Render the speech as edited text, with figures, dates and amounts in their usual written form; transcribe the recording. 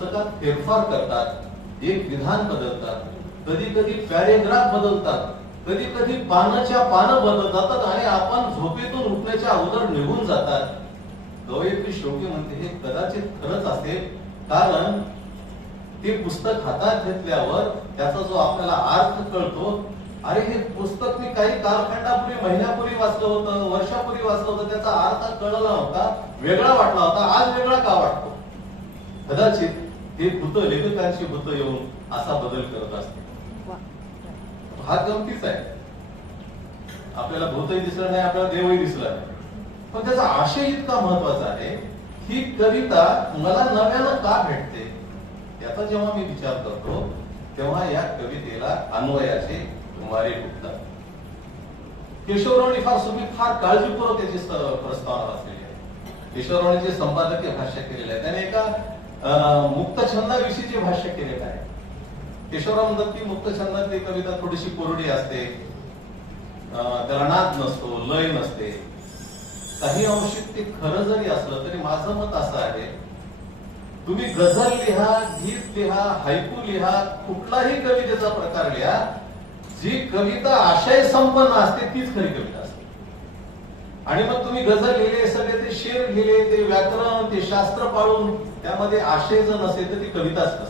पुस्तकात फेरफार करतात, एक विधान बदलतात, कधी कधी पॅरेग्राफ बदलतात, कधी कधी पानाच्या पानं बदलतात आणि आपण झोपेतून उठण्याच्या अगोदर निघून जातात. कवयित्री शेवटी म्हणते हे कदाचित खरंच असेल, कारण ते पुस्तक हातात घेतल्यावर त्याचा जो आपल्याला अर्थ कळतो, अरे हे पुस्तक मी काही कालखंडापूर्वी, महिन्यापूर्वी वाचलं होतं, वर्षापूर्वी वाचलं होतं, त्याचा अर्थ कळला होता, वेगळा वाटला होता, आज वेगळा का वाटतो? कदाचित हे भूत, लेखकांची भूत येऊन असा बदल करत असते. हा गमतीच आहे. आपल्याला भूतही दिसलं नाही, आपल्याला देवही दिसला नाही, पण त्याचा आशय इतका महत्वाचा आहे. ही कविता मला नव्यानं का भेटते याचा जेव्हा मी विचार करतो, तेव्हा या कवितेला अन्वयाचे मारे फुटतात. केशवरावांनी फार काळजीपूर्वक त्याची प्रस्तावना वाचलेली आहे. केशवरावांचे संपादकीय भाष्य केलेलं आहे. त्याने एका मुक्तछंदाविषयीचे भाष्य केलेलं आहे. केशवराव म्हणतात की मुक्तछंदातली कविता थोडीशी कोरडी असते, त्याला नाद नसतो, लय नसते. काही अंशिक ते खरं जरी असलं तरी माझं मत असं आहे, तुम्ही गझल लिहा, गीत लिहा, हायकू लिहा, कुठलाही कवितेचा प्रकार लिहा, जी कविता आशय संपन्न असते तीच खरी कविता असते. आणि मग तुम्ही गझल लिहिले, सगळे ते शेर लिहिले, ते व्याकरण, ते शास्त्र पाळून त्यामध्ये आशय जर नसेल तर ती कविताच नसते.